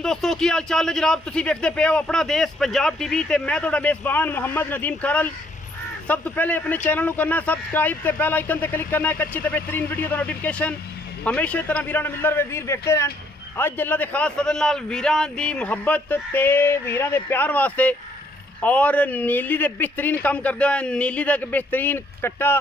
सलाम दोस्तों की हाल चाल है जनाब। तुसी देखते पे हो अपना देश पंजाब टीवी ते मैं तुहाडा मेज़बान मोहम्मद नदीम खरल। सब तो पहले अपने चैनल को करना सबसक्राइब ते बेल आइकन ते क्लिक करना है। अच्छी ते बेहतरीन वीडियो का नोटिफिकेशन हमेशा तरह वीरां नूं मिलदा रहे, वीर देखते रहन। अज अल्लाह के खास फजल नाल वीरां दी मुहब्बत ते वीरां दे प्यार वास्ते और नीली दे बेहतरीन काम करदे होए नीली दा एक बेहतरीन कट्टा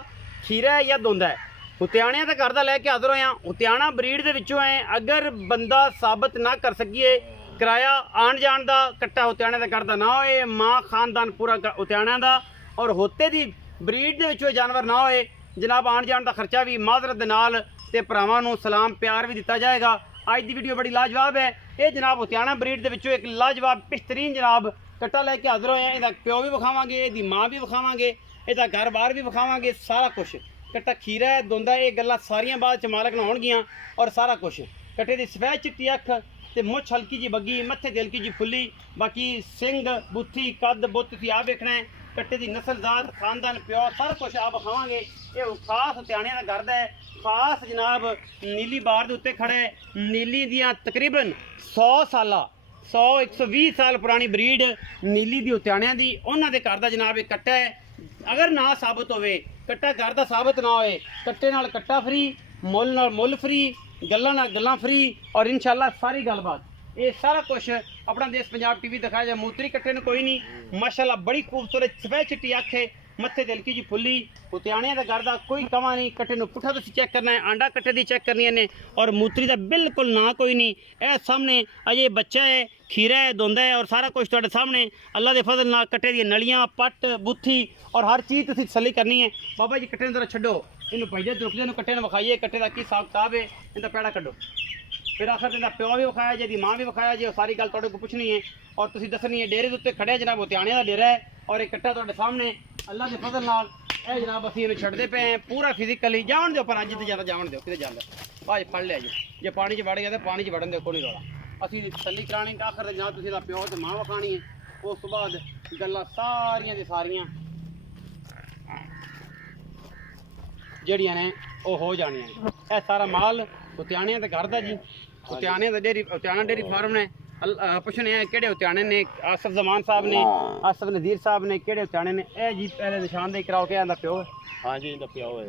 खीरा है या दोंदा है हुत्याणियां दा घर दा लैके हाज़र होया। हुत्याणा ब्रीड दे विचों है, अगर बंदा साबित ना कर सकिए किराया आन जान दा कट्टा हुत्याणे दे घर दा ना होए, माँ खानदान पूरा हुत्याणा दा और होते दी ब्रीड दे विचों जानवर ना होए जनाब, आन जान दा खर्चा भी माजरत दे नाल ते भरावां नूं सलाम प्यार भी दिता जाएगा। अज दी वीडियो बड़ी लाजवाब है। ये जनाब हुत्याणा ब्रीड दे विचों एक लाजवाब बेहतरीन जनाब कट्टा लैके हाज़र होए। इहदा प्यो भी विखावांगे, इहदी माँ भी विखावांगे, इहदा घर बार भी विखावांगे, सारा कुछ। कट्टा खीरा है दोंदा, ये गल्लां सारियां बाद च मालक नाल होणगियां और सारा कुछ। कट्टे दी सफेद चिट्टी अख ते मुछ हल्की जी बग्गी, मत्थे ते हल्की जी फुल्ली, बाकी सिंग बुत्थी कद बुत तुसीं आप वेखना है। कट्टे दी नस्ल जात खानदान प्यो सारा कुछ आप विखावांगे। ये खास हुत्याणियां दा घर दा है, खास जनाब नीली बार दे उत्ते खड़ा है। नीली दियां तकरीबन 100 साला 100-120 साल पुरानी ब्रीड नीली दी हुत्याणियां दी, उन्हां दे घर दा जनाब एक कट्टा है। अगर ना साबित होवे कट्टा घर दा साबित ना होए, कट्टे नाल कट्टा फ्री, मुल नाल मुल फ्री, गल्लां नाल गल्लां फ्री और इंशाअल्लाह सारी गलबात। ये सारा कुछ अपना देश पंजाब टीवी दिखाया जाए। मूत्री कट्टे ने कोई नहीं, माशाल्लाह बड़ी खूबसूरत सफेद चिट्टी अख है, मत्थे ते हल्की जी फुल्ली। हुत्याणियां दा घर दा कोई कमा नहीं। कट्टे नूं पुट्ठा तुसीं चेक करना है, आंडा कट्टे दी चेक करनी है और मूत्री दा बिल्कुल ना कोई नहीं। ए सामने अजे बच्चा है, खीरा है, दोंदा है और सारा कुछ तुहाडे सामने अल्लाह दे फजल नाल। कट्टे दी नलियां पट बुत्थी और हर चीज़ तुसीं तसल्ली करनी है। बाबा जी कट्टे नूं जरा छड्डो, इनू भईया रुकदे नूं कट्टे नूं विखाइए कट्टे दा की हिसाब किताब है। इनदा पैड़ा कड्डो, फिर आखिर इहदा प्यो भी विखाया जे, माँ भी विखाया जे, सारी गल तुहाडे कोल पुछनी है और तुसीं दसनी है। डेरे दे उत्ते खड़े जनाब हुत्याणियां दा डेरा है और एक कट्टा तुहाडे सामने अल्लाह के फजल नाल। ए जनाब असीं इहनूं छड्डदे पे हैं पूरा फिजिकली। जावन दो पर अज ते ज़्यादा जावन दो, किते जांदा भाज फड़ लिया जी। जे पानी च वड़ गया तो पानी च वड़न दो, कोई रौला। असीं तसल्ली करानी आखिर ते जनाब तुसीं दा प्यो ते माँ विखानी है। उस तो बाद गल्लां सारियां दी सारियां ਜਿਹੜੀਆਂ ਨੇ ਉਹ ਹੋ ਜਾਣੀਆਂ। ਇਹ ਸਾਰਾ ਮਾਲ ਹੁत्याणियां ਦੇ घर ਦਾ जी, ਹੁत्याणियां ਦਾ डेरी ਹੁत्याणा डेरी फार्म ने। पुछने हैं केड़े हुत्याणे ने, आसफ जमान साहब ने, आसफ नज़ीर साहब ने, केड़े हुत्याणे ने। ए जी पहले निशानदेही कराओ के आंदा प्यो है। हाँ जी इंदा प्यो है।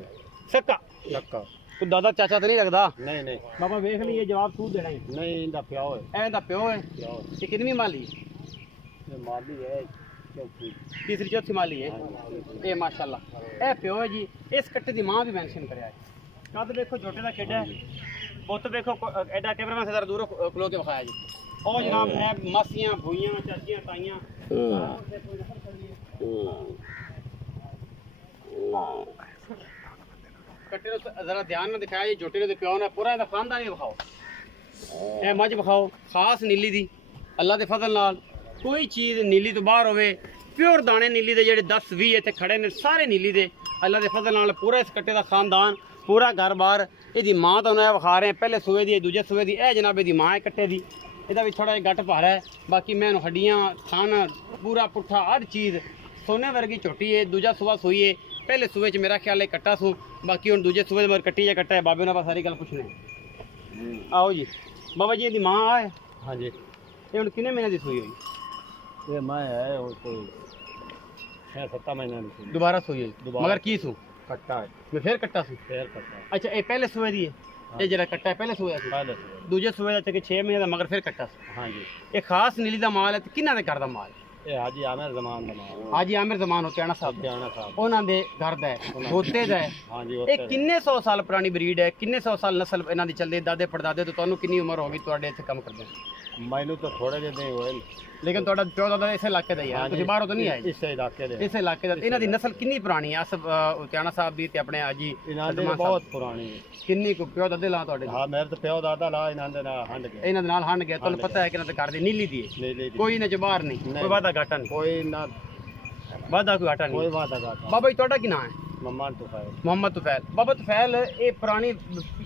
सक्का सक्का तू दादा चाचा तो नहीं लगदा? नहीं नहीं बाबा वेख लिए जवाब तू देना ही। नहीं इंदा प्यो है। ए इंदा प्यो है। प्यो ये कितनी माली? ये माली है चौथी तीसरी चौथी माली है। ये माशाल्लाह ए प्यो है जी। इस कट्टे दी मां भी मेंशन करया है। कद देखो छोटे दा खेड़ा है, बुत देखो एडा कैमरामैन से जरा दूर खलो के विखाया जी। और जनाब है मासियां भूइयां चाचियां ताइयां कट्टे जरा ध्यान में दिखाया जी। झोटे दे प्यो ने पूरा इहदा खानदान ही विखाओ। ए मझ विखाओ खास नीली दी अल्लाह दे फजल नाल। कोई चीज़ नीली तो बाहर होवे, प्योर दाने नीली दे जेडे 10-20 इत्थे खड़े ने सारे नीली दे अल्लाह दे फजल नाल। पूरा इस कट्टे दा खानदान पूरा घर बार। इहदी माँ तो उन्हें विखा रहे हैं, पहले सूए दी दूजे सूए दी। ए जनाब इहदी माँ है कट्टे दी, इहदा भी थोड़ा गट भारा है। बाकी मैं हड्डियां खाना पूरा पुट्ठा हर चीज़ सोने वर्गी झोटी है। दूजा सूआ सूई है, पहले सूए च मेरा ख्याल है कट्टा सू, बाकी हुण दूजे सूए मगर कट्टी या कट्टा है। बाबे ने सारी गल पुछनी। आओ जी बाबा जी, इहदी माँ है। हाँ जी ये हुण किन्ने महीने दी सूई हुई? ये मैं है वो तो 6-7 महीना की दोबारा सूई हुई मगर की सू कट्टा है। मैं फिर कट्टा सू। फिर कट्टा है। अच्छा ये पहले सूए दी है। ये जरा कट्टा है पहले सूया सी, पहले से। दूजे सूए दा चके 6 महीने दा मगर फिर कट्टा सी। हाँ जी ये खास नीली दा माल है। किन्ना दे घर दा माल? ये हाजी आमिर जमान बना हाजी आमिर जमान हुत्याणा साहब हुत्याणा साहब उन्हां दे घर दा है, होते दा है। हाँ जी ये होते किन्ने 100 साल पुरानी ब्रीड है, किन्ने 100 साल नस्ल इन्हां दी चलदी दादे पड़दादे तो तुहानू किन्नी उम्र होगी तुहाडे इत्थे काम करदे? मैनू तो थोड़े जे दे होए, लेकिन तुहाडा प्यो दादा इस इलाके दा ही है, तुसीं बाहरों तो नहीं आए? इस इलाके दे। इस इलाके दा। इन्हां दी नस्ल किन्नी पुरानी है? आसफ हुत्याणा साहब दी ते अपने हाजी इन्हां दे जमान बहुत साहब पुरानी है। किन्नी को प्यो दादे ला तुहाडे? हाँ मेरे तो प्यो दादा ला इन्हां दे नाल हंड गए। इन्हां दे नाल हंड गया। तुहानू पता है कि इन्हां दे घर दी नीली दी है, नहीं नहीं कोई न बाहर नहीं, कोई वादा घाटा नहीं, कोई ना वादा कोई घाटा कोई नहीं। वादा घाटा। बाबा जी तुहाडा की नाम है? ममान तो है मोहम्मद तुफैल। बाबा तुफैल ये पुरानी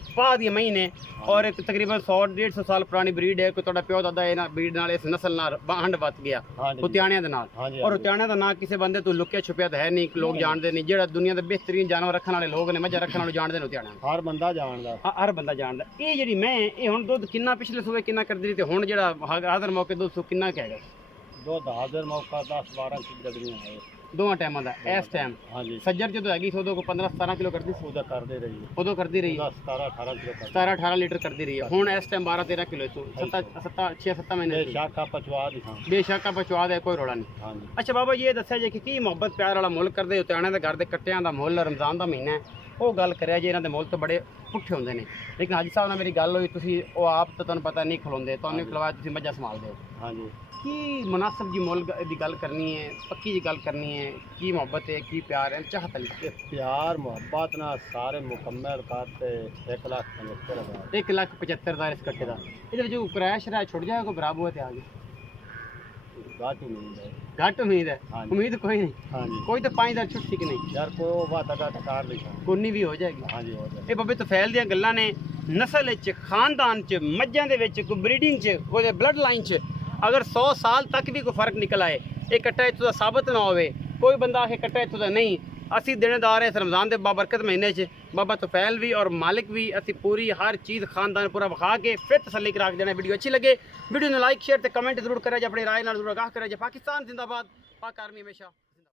पाह दी मई ने और एक तकरीबन 100-150 साल पुरानी ब्रीड है। कोई ਤੁਹਾਡਾ ਪਿਓ ਦਾਦਾ ਇਹਨਾਂ ਬਰੀਡ ਨਾਲ ਇਸ ਨਸਲ ਨਾਲ ਵੰਡ ਵੱਤ ਗਿਆ ਹੁਤਿਆਣਿਆਂ ਦੇ ਨਾਲ। ਔਰ ਹੁਤਿਆਣਿਆਂ ਦਾ ਨਾਂ ਕਿਸੇ ਬੰਦੇ ਤੋਂ ਲੁਕਿਆ ਛੁਪਿਆ ਤਾਂ ਹੈ ਨਹੀਂ, ਲੋਕ ਜਾਣਦੇ ਨਹੀਂ। ਜਿਹੜਾ ਦੁਨੀਆ ਦੇ ਬਿਹਤਰੀਨ ਜਾਨਵਰ ਰੱਖਣ ਵਾਲੇ ਲੋਕ ਨੇ, ਮੱਝਾਂ ਰੱਖਣ ਵਾਲੇ ਜਾਣਦੇ ਨੇ ਹੁਤਿਆਣਿਆਂ ਨੂੰ। ਹਰ ਬੰਦਾ ਜਾਣਦਾ, ਹਰ ਬੰਦਾ ਜਾਣਦਾ। ਇਹ ਜਿਹੜੀ ਮੈਂ ਇਹ ਹੁਣ ਦੁੱਧ ਕਿੰਨਾ ਪਿਛਲੇ ਸੂਏ ਕਿੰਨਾ ਕਰਦੀ ਰਹੀ ਤੇ ਹੁਣ ਜਿਹੜਾ ਹਾਜ਼ਰ ਮੌਕੇ ਦੁੱਧ ਕਿੰਨਾ ਕਹੇਗਾ? ਦੁੱਧ ਹਾਜ਼ਰ ਮੌਕਾ 10-12 ਕਿਲੋ ਗੱਡੀਆਂ ਹੈ ਦੋਵਾਂ ਟਾਈਮਾਂ ਦਾ ਇਸ ਟਾਈਮ। ਹਾਂਜੀ ਸੱਜਰ ਜਦੋਂ ਹੈਗੀ ਸੀ ਉਦੋਂ ਕੋ 15-17 ਕਿਲੋ ਕਰਦੀ ਸੀ, ਉਹਦਾ ਕਰਦੇ ਰਹੀ ਉਦੋਂ ਕਰਦੀ ਰਹੀ 17-18 ਕਿਲੋ ਕਰਦੇ 17-18 ਲੀਟਰ ਕਰਦੀ ਰਹੀ ਹੈ। ਹੁਣ ਇਸ ਟਾਈਮ 12-13 ਕਿਲੋ ਤੋਂ 6-7 ਮਹੀਨੇ ਇਹ ਸ਼ਾਖਾ ਪਚਵਾ ਦੀ ਹਾਂ ਬੇਸ਼ੱਕ ਪਹੁੰਚਵਾ ਦੇ, ਕੋਈ ਰੋਲਾ ਨਹੀਂ। ਹਾਂਜੀ ਅੱਛਾ ਬਾਬਾ ਜੀ ਇਹ ਦੱਸਿਆ ਜੇ ਕਿ ਕੀ ਮੁਹੱਬਤ ਪਿਆਰ ਵਾਲਾ ਮੁੱਲ ਕਰਦੇ ਹੁਤਿਆਣਿਆਂ ਦੇ ਘਰ ਦੇ ਕੱਟਿਆਂ ਦਾ ਮੁੱਲ ਰਮਜ਼ਾਨ ਦਾ ਮਹੀਨਾ ਹੈ, ਉਹ ਗੱਲ ਕਰਿਆ ਜੇ ਇਹਨਾਂ ਦੇ ਮੁੱਲ ਤਾਂ ਬੜੇ ਪੁੱਠੇ ਹੁੰਦੇ ਨੇ। ਲੇਕਿਨ ਹਾਜੀ ਸਾਹਿਬ ਨਾਲ ਮੇਰੀ ਗੱਲ ਹੋਈ, ਤੁਸੀਂ ਉਹ ਆਪ ਤਾਂ ਤੁਹਾਨੂੰ ਪਤਾ ਨਹੀਂ ਖਲੋਂਦੇ, ਤੁਹਾਨੂੰ ਖਲਵਾਇਆ, ਤੁਸੀਂ ਮੱਝਾਂ ਸੰਭਾਲਦੇ ਹੋ। ਹਾਂਜੀ ਕੀ ਮੁਨਾਸਬ ਜੀ ਮੁੱਲ ਦੀ ਗੱਲ ਕਰਨੀ ਹੈ, ਪੱਕੀ ਜੀ ਗੱਲ ਕਰਨੀ ਹੈ, ਕੀ ਮੁਹੱਬਤ ਹੈ, ਕੀ ਪਿਆਰ ਹੈ, ਚਾਹਤ ਹੈ? ਪਿਆਰ ਮੁਹੱਬਤ ਨਾਲ ਸਾਰੇ ਮੁਕੰਮਲ ਕਰਤੇ 1,75,000 1,75,000 ਦਾ ਇਸ ਕੱਟੇ ਦਾ। ਇਹਦੇ ਵਿੱਚ ਕੋਈ ਕ੍ਰੈਸ਼ ਰਾਇ ਛੁੱਟ ਜਾਏਗਾ, ਕੋਈ ਬਰਾਬਰ ਤੇ ਆ ਗਈ ਗਾਟੂ ਮਿਲ ਜਾਏ। ਘੱਟ ਉਮੀਦ ਹੈ? ਹਾਂਜੀ। ਉਮੀਦ ਕੋਈ ਨਹੀਂ, ਹਾਂਜੀ ਕੋਈ ਤਾਂ 5,000 ਛੁੱਟ ਕਿ ਨਹੀਂ, ਯਾਰ ਕੋਈ ਉਹ ਬਾਤ ਅਗਾ ਟਕਾਰ ਲਿਖਾ ਕੋਨੀ ਵੀ ਹੋ ਜਾਏਗੀ। ਹਾਂਜੀ ਹੋ ਜਾਏ। ਇਹ ਬੱਬੇ ਤੁਫੈਲ ਦੀਆਂ ਗੱਲਾਂ ਨੇ। ਨਸਲ ਵਿੱਚ, ਖਾਨਦਾਨ 'ਚ, ਮੱਝਾਂ ਦੇ ਵਿੱਚ, ਕੋਈ ਬਰੀਡਿੰਗ 'ਚ, ਉਹਦੇ ਬਲੱਡ ਲਾਈਨ 'ਚ ਅਗਰ 100 ਸਾਲ ਤੱਕ ਵੀ ਕੋਈ ਫਰਕ ਨਿਕਲ ਆਏ, ਇਹ ਕੱਟਾ ਇੱਥੋਂ ਦਾ ਸਾਬਤ ਨਾ ਹੋਵੇ, ਕੋਈ ਬੰਦਾ ਆਖੇ ਕੱਟਾ ਇੱਥੋਂ ਦਾ ਨਹੀਂ। ਅਸੀਂ ਦੇਣੇਦਾਰ ਹਾਂ ਇਸ ਰਮਜ਼ਾਨ ਦੇ ਬਾਬਰਕਤ ਮਹੀਨੇ 'ਚ। ਬਾਬਾ ਤੁਫੈਲ ਵੀ ਔਰ ਮਾਲਿਕ ਵੀ, ਅਸੀਂ ਪੂਰੀ ਹਰ ਚੀਜ਼ ਖਾਨਦਾਨ ਪੂਰਾ ਵਿਖਾ ਕੇ ਫਿਰ ਤਸੱਲੀ ਕਰਾ ਕੇ ਦੇਣਾ। ਵੀਡੀਓ ਅੱਛੀ ਲੱਗੇ ਵੀਡੀਓ ਨੂੰ ਲਾਈਕ ਸ਼ੇਅਰ ਤੇ ਕਮੈਂਟ ਜ਼ਰੂਰ ਕਰਿਆ ਜੇ, ਆਪਣੀ ਰਾਏ ਨਾਲ ਜ਼ਰੂਰ ਆਗਾਹ ਕਰਿਆ ਜੇ। ਪਾਕਿਸਤਾਨ ਜ਼ਿੰਦਾਬਾਦ, ਪਾਕ ਆਰਮੀ ਹਮੇਸ਼ਾ।